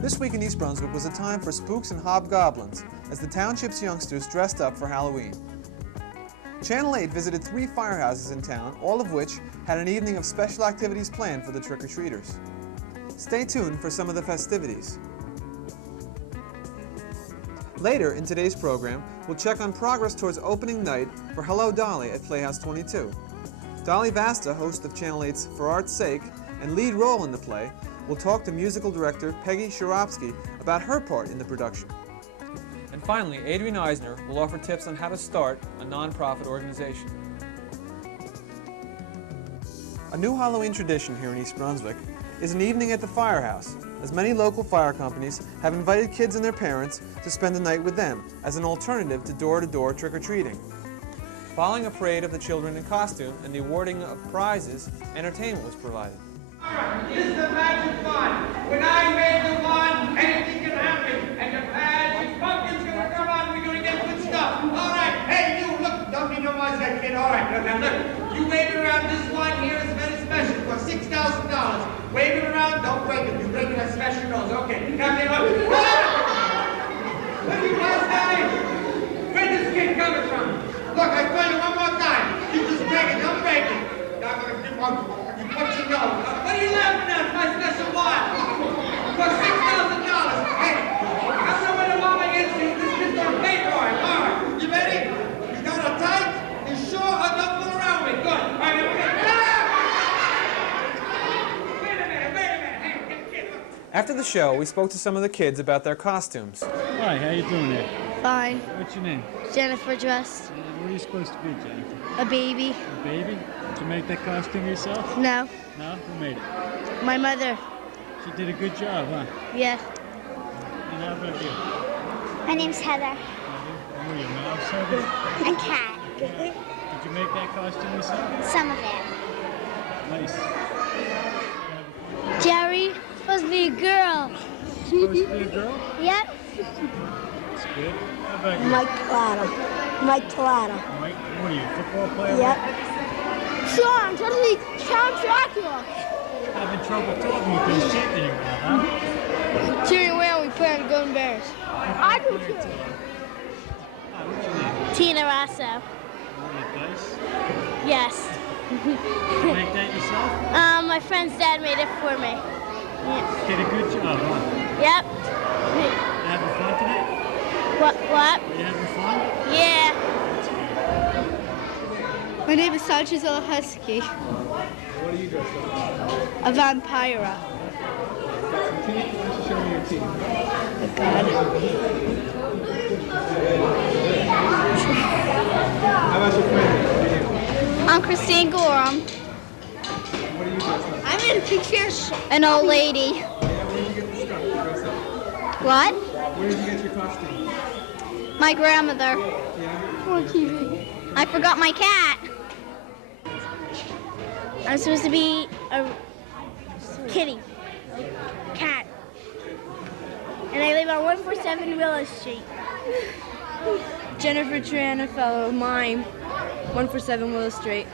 This week in East Brunswick was a time for spooks and hobgoblins as the township's youngsters dressed up for Halloween. Channel 8 visited 3 firehouses in town, all of which had an evening of special activities planned for the trick-or-treaters. Stay tuned for some of the festivities. Later in today's program, we'll check on progress towards opening night for Hello Dolly at Playhouse 22. Dolly Vasta, host of Channel 8's For Art's Sake and lead role in the play, will talk to musical director Peggy Sharofsky about her part in the production. And finally, Adrian Eisner will offer tips on how to start a non-profit organization. A new Halloween tradition here in East Brunswick is an evening at the Firehouse, as many local fire companies have invited kids and their parents to spend the night with them as an alternative to door-to-door trick-or-treating. Following a parade of the children in costume and the awarding of prizes, entertainment was provided. All right, this is the magic wand. When I wave the wand, anything can happen. And the magic pumpkin's gonna come out and we're gonna get good stuff. All right, hey, you, look, don't be no more that kid. All right, now look, you wave it around. This one here is very special for $6,000. Wave it around, don't break it. You break it, a special nose. Okay, now get up. What are you guys doing? Where's this kid coming from? Look, I tell you one more time. You just break it, don't break it. Now I'm gonna give one. You put your nose. What are you laughing at? My special wand. For $6,000. Hey, I don't know where the mama is. This kid's gonna pay for it. All right, you ready? You got it tight? You sure? Or don't fool around with? Good. All right, now Wait a minute. Hey, kid, look. After the show, we spoke to some of the kids about their costumes. Hi, how you doing there? Fine. What's your name? Jennifer dressed. What are you supposed to be, Jennifer? A baby. A baby? Did you make that costume yourself? No. No? Who made it? My mother. She did a good job, huh? Yeah. And how about you? My name's Heather. And were you a mouse, Heather? A cat. Did you make that costume yourself? Some of it. Nice. Jerry, supposed to be a girl. Supposed to be a girl? Yep. That's good. How about you? Mike Collada. Mike Collada. Mike, what are you, a football player? Yep. Sure, I'm totally Count Dracula. Having trouble talking with these children around, huh? Cheering when we play on Golden Bears. I do too. What's your name? Tina Rosso. You dice? Yes. Did you make that yourself? My friend's dad made it for me. Yeah. Did a good job, huh? Yep. You having fun today? What? Are you having fun? Yeah. That's good. My name is Sanchez El Husky. What are you dressed up A vampire. as? Why don't you show me your team? Oh, God. How about your friend? I'm Christine Gorham. What are you dressed up I made a picture. An old lady. Yeah, where did you get the stuff you dressed up? What? Where did you get your costume? My grandmother. Yeah? I forgot my cat. I'm supposed to be a kitty. Cat. And I live on 147 Willow Street. Jennifer Trianafellow, mime, 147 Willow Street.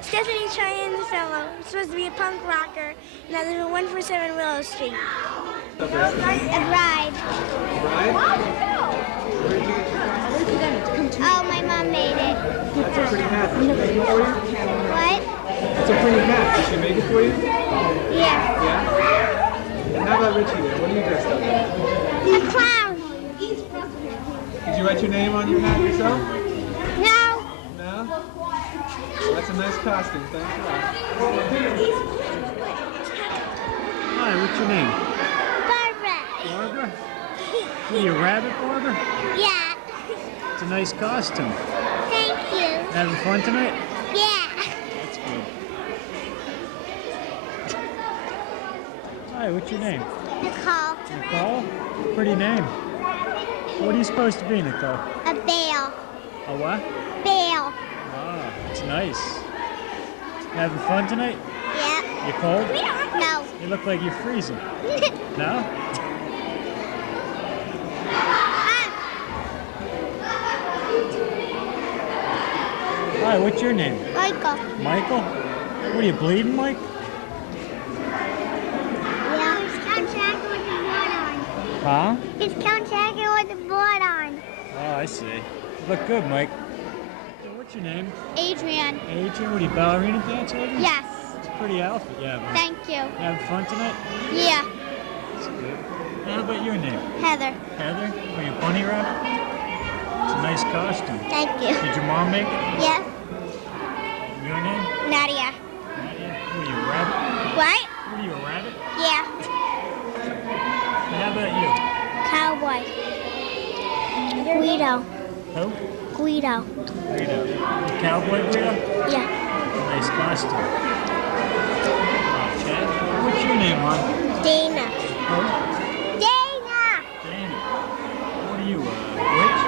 Stephanie Trianafellow. I'm supposed to be a punk rocker, and I live at 147 Willow Street. A bride. Bride? Where did you get your costume? Oh, my mom made it. That's a pretty hat. Did she make it for you? What? That's a pretty hat. Did she make it for you? Yeah. Yeah? And how about Richie there? What are you dressed up as? A clown. Did you write your name on your hat yourself? No. No? Well, that's a nice costume. Thanks a lot. Hi, what's your name? Barbara. Barbara? What are you, a rabbit, Barbara? Yeah. It's a nice costume. Thank you. Having fun tonight? Yeah. That's good. Hi, what's your name? Nicole. Nicole? Pretty name. What are you supposed to be, Nicole? A bale. A what? Bale. Ah, that's nice. You having fun tonight? Yep. You cold? No. You look like you're freezing. No? Hi, what's your name? Michael. Michael? What are you, bleeding, Mike? Yeah. Huh? He's counting with the board on. Oh, I see. You look good, Mike. So what's your name? Adrian. Adrian, what are you, ballerina dancer? Yes. It's a pretty outfit, yeah. Man. Thank you. You having fun tonight? Yeah. That's good. How about your name? Heather. Heather? Are you a bunny rabbit? It's a nice costume. Thank you. Did your mom make it? Yeah. Your name? Nadia. Nadia? What are you, a rabbit? What? What are you, a rabbit? Yeah. And how about you? Cowboy. Guido. Who? Guido. Guido. A cowboy Guido? Yeah. Nice costume. Okay. What's your name, hon? Dana. Who? Dana. Dana. What are you, a witch?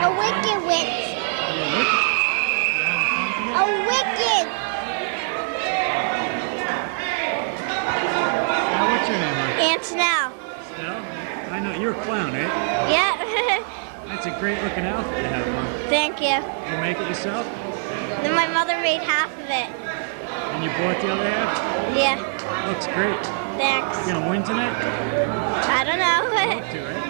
A wicked witch. Are you a witch? You having fun tonight? A wicked. Now, what's your name, hon? Aunt Snell. Stella? I know, you're a clown, eh? Yeah. That's a great looking outfit to have on. Thank you. Did you make it yourself? Then my mother made half of it. And you bought the other half? Yeah. Looks great. Thanks. You gonna win tonight? I don't know. Hope to, right?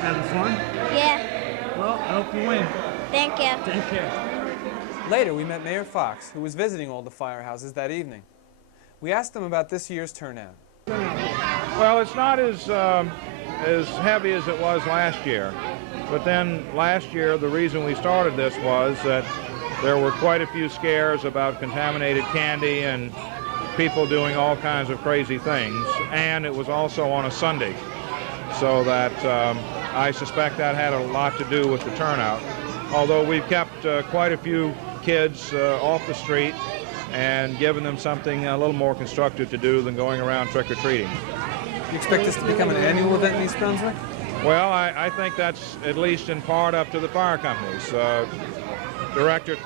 Having fun? Yeah. Well, I hope you win. Thank you. Take care. Later, we met Mayor Fox, who was visiting all the firehouses that evening. We asked him about this year's turnout. Well, it's not as heavy as it was last year. But then last year, the reason we started this was that there were quite a few scares about contaminated candy and people doing all kinds of crazy things. And it was also on a Sunday. So that I suspect that had a lot to do with the turnout. Although we've kept quite a few kids off the street and given them something a little more constructive to do than going around trick-or-treating. Do you expect this to become an annual event in East Brunswick? Well, I think that's at least in part up to the fire companies. Director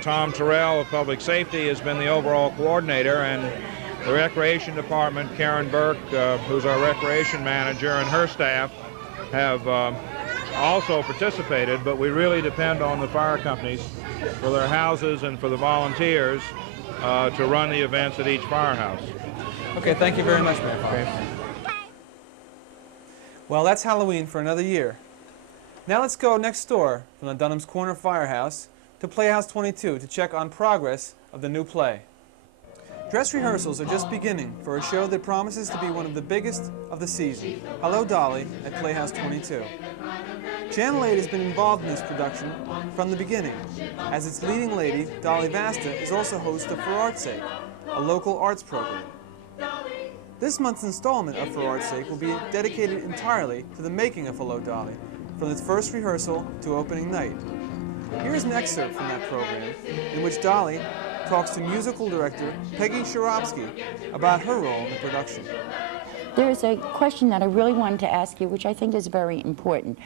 Tom Terrell of Public Safety has been the overall coordinator, and the Recreation Department, Karen Burke, who's our recreation manager, and her staff have also participated, but we really depend on the fire companies for their houses and for the volunteers to run the events at each firehouse. Okay, thank you very much, Mayor Fox. Okay. Well, that's Halloween for another year. Now let's go next door from the Dunham's Corner Firehouse to Playhouse 22 to check on progress of the new play. Dress rehearsals are just beginning for a show that promises to be one of the biggest of the season, Hello, Dolly, at Playhouse 22. Channel 8 has been involved in this production from the beginning, as its leading lady, Dolly Vasta, is also host of For Art's Sake, a local arts program. This month's installment of For Art's Sake will be dedicated entirely to the making of Hello, Dolly, from its first rehearsal to opening night. Here's an excerpt from that program, in which Dolly talks to musical director Peggy Sharofsky about her role in the production. There's a question that I really wanted to ask you, which I think is very important.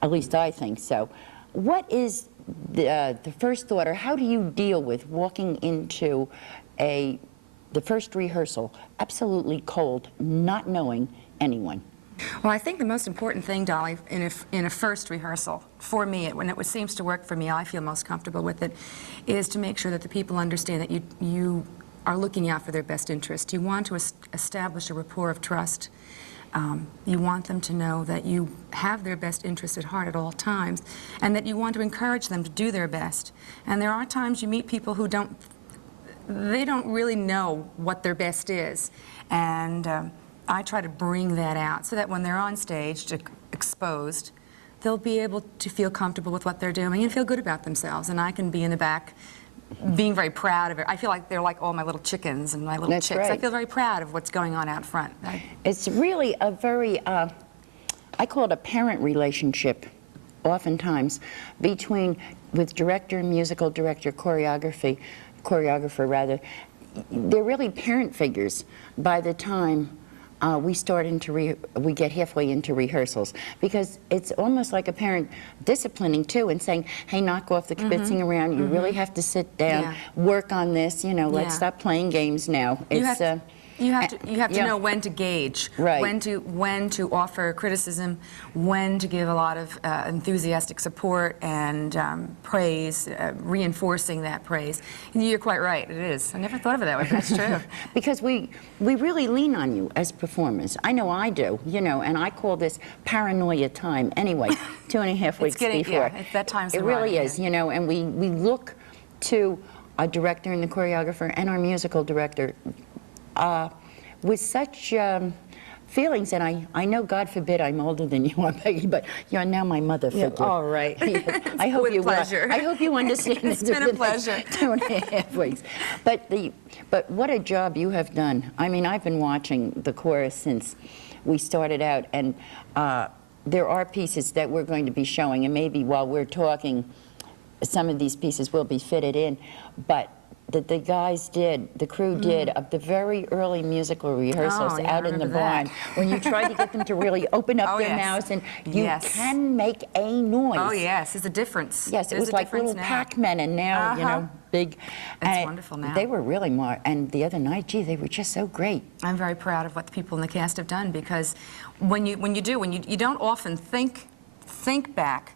At least I think so. What is the first thought, or how do you deal with walking into the first rehearsal absolutely cold, not knowing anyone? Well, I think the most important thing, Dolly, in a first rehearsal, for me, when it seems to work for me, I feel most comfortable with it, is to make sure that the people understand that you are looking out for their best interest. You want to establish a rapport of trust. You want them to know that you have their best interest at heart at all times, and that you want to encourage them to do their best. And there are times you meet people who don't really know what their best is. And I try to bring that out so that when they're on stage, exposed, they'll be able to feel comfortable with what they're doing and feel good about themselves. And I can be in the back being very proud of it. I feel like they're like all my little chickens and my little That's chicks. right. I feel very proud of what's going on out front. It's really a very, I call it a parent relationship, oftentimes, with director, musical director, choreographer rather. They're really parent figures by the time we get halfway into rehearsals, because it's almost like a parent disciplining too and saying, hey, knock off the kibitzing around, you really have to sit down, work on this, let's stop playing games now. You have to know when to gauge, Right. when to offer criticism, when to give a lot of enthusiastic support and praise, reinforcing that praise. And you're quite right, it is. I never thought of it that way, but that's true. Because we really lean on you as performers. I know I do, you know, and I call this paranoia time anyway, 2.5 weeks before. Yeah, that time's it really is, you know, and we look to our director and the choreographer and our musical director with such feelings, and I know, God forbid, I'm older than you are, Peggy, but you're now my mother figure. Yeah, all right. I hope With you pleasure. I hope you understand. It's been a pleasure. 2.5 weeks. But what a job you have done. I mean, I've been watching the chorus since we started out, and there are pieces that we're going to be showing, and maybe while we're talking, some of these pieces will be fitted in, but that the guys did, the crew did, of the very early musical rehearsals out in the barn, when you tried to get them to really open up their mouths, and you can make a noise. Oh yes, there's a difference. Yes, it was like little Pac-Men, and now, you know, big. It's wonderful now. They were really more, and the other night, gee, they were just so great. I'm very proud of what the people in the cast have done, because when you don't often think back.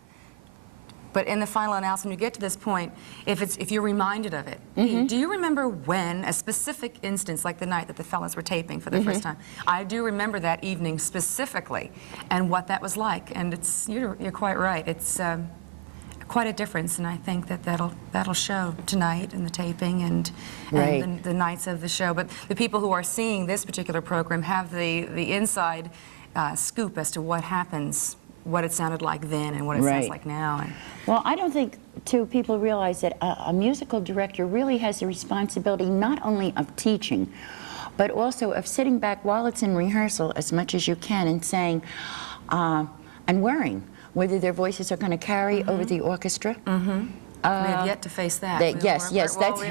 But in the final analysis, when you get to this point, if you're reminded of it, do you remember when, a specific instance, like the night that the fellas were taping for the first time? I do remember that evening specifically, and what that was like. And you're quite right. It's quite a difference, and I think that'll show tonight in the taping and the nights of the show. But the people who are seeing this particular program have the inside scoop as to what happens, what it sounded like then and what it sounds like now. Well, I don't think, too, people realize that a musical director really has the responsibility not only of teaching, but also of sitting back while it's in rehearsal as much as you can and saying, and worrying whether their voices are going to carry over the orchestra. We have yet to face that. Yes, that's the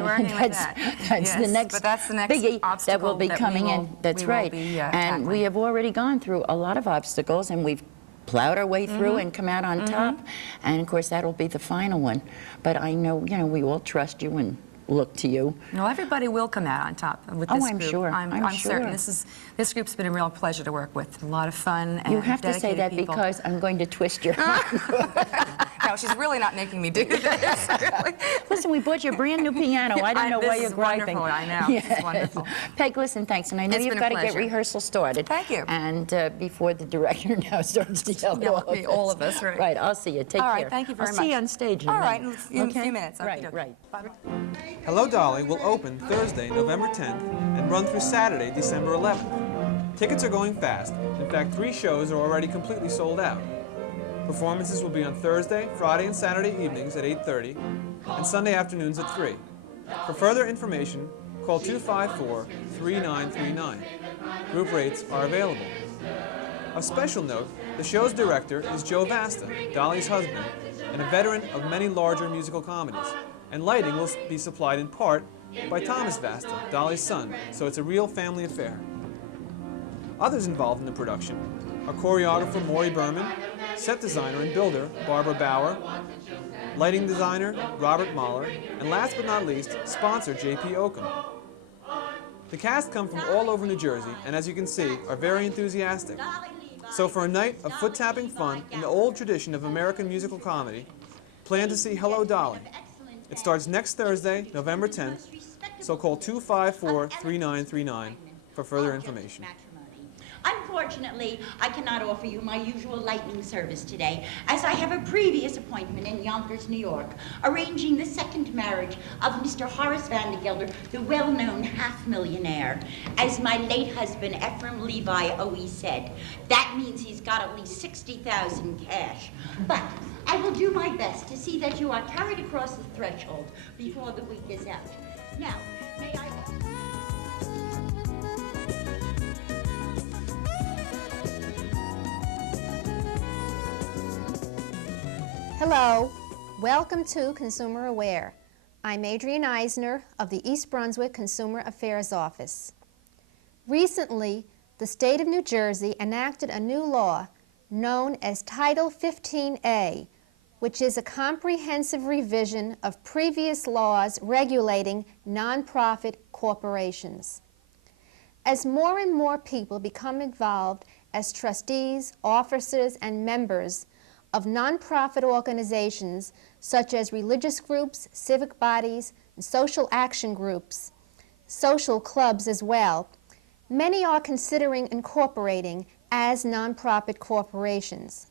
next biggie that will be coming in. That's right. And we have already gone through a lot of obstacles, and we've plowed our way through and come out on top, and of course that'll be the final one. But I know, you know, we all trust you and look to you. No, everybody will come out on top with this I'm group. sure. I'm certain. This group's been a real pleasure to work with. A lot of fun and you have to say that people. Because I'm going to twist your arm. No, she's really not making me do this. Really. Listen, we bought you a brand new piano. I don't know why you're griping. Wonderful. I know. Yeah. It's wonderful. Peg, listen, thanks. And I know you've got to get rehearsal started. Thank you. And before the director now starts to yell at all of us, right? Right, I'll see you. Take care. All right, thank you very much. I'll see you on stage in a all minute. right, in a few minutes. Right, right. Hello, Dolly will open Thursday, November 10th, and run through Saturday, December 11th. Tickets are going fast. In fact, 3 shows are already completely sold out. Performances will be on Thursday, Friday, and Saturday evenings at 8:30, and Sunday afternoons at 3. For further information, call 254-3939. Group rates are available. Of special note, the show's director is Joe Vasta, Dolly's husband, and a veteran of many larger musical comedies. And lighting will be supplied in part by Thomas Vasta, Dolly's son, so it's a real family affair. Others involved in the production are choreographer Maury Berman, set designer and builder Barbara Bauer, lighting designer Robert Mahler, and last but not least, sponsor J.P. Oakham. The cast come from all over New Jersey, and as you can see, are very enthusiastic. So for a night of foot-tapping fun in the old tradition of American musical comedy, plan to see Hello, Dolly. It starts next Thursday, November 10th, so call 254-3939 for further information. Unfortunately, I cannot offer you my usual lightning service today, as I have a previous appointment in Yonkers, New York, arranging the second marriage of Mr. Horace Van de Gelder, the well-known half-millionaire. As my late husband, Ephraim Levi, always said, that means he's got at least 60,000 cash. But I will do my best to see that you are carried across the threshold before the week is out. Now, may I... Hello, welcome to Consumer Aware. I'm Adrienne Eisner of the East Brunswick Consumer Affairs Office. Recently, the state of New Jersey enacted a new law known as Title 15A, which is a comprehensive revision of previous laws regulating nonprofit corporations. As more and more people become involved as trustees, officers, and members of nonprofit organizations such as religious groups, civic bodies, and social action groups, social clubs as well, many are considering incorporating as nonprofit corporations.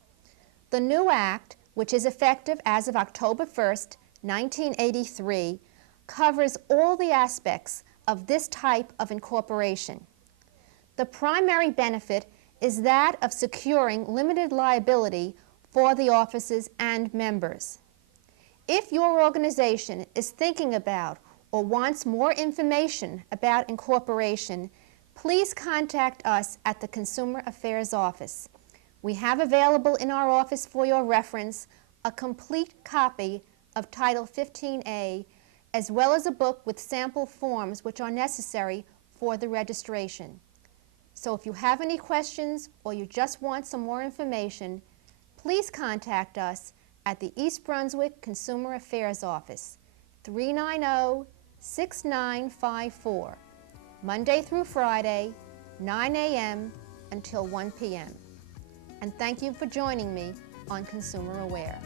The new act, which is effective as of October 1st, 1983, covers all the aspects of this type of incorporation. The primary benefit is that of securing limited liability for the officers and members. If your organization is thinking about or wants more information about incorporation, please contact us at the Consumer Affairs Office. We have available in our office for your reference a complete copy of Title 15A, as well as a book with sample forms which are necessary for the registration. So if you have any questions or you just want some more information, please contact us at the East Brunswick Consumer Affairs Office, 390-6954, Monday through Friday, 9 a.m. until 1 p.m. And thank you for joining me on Consumer Aware.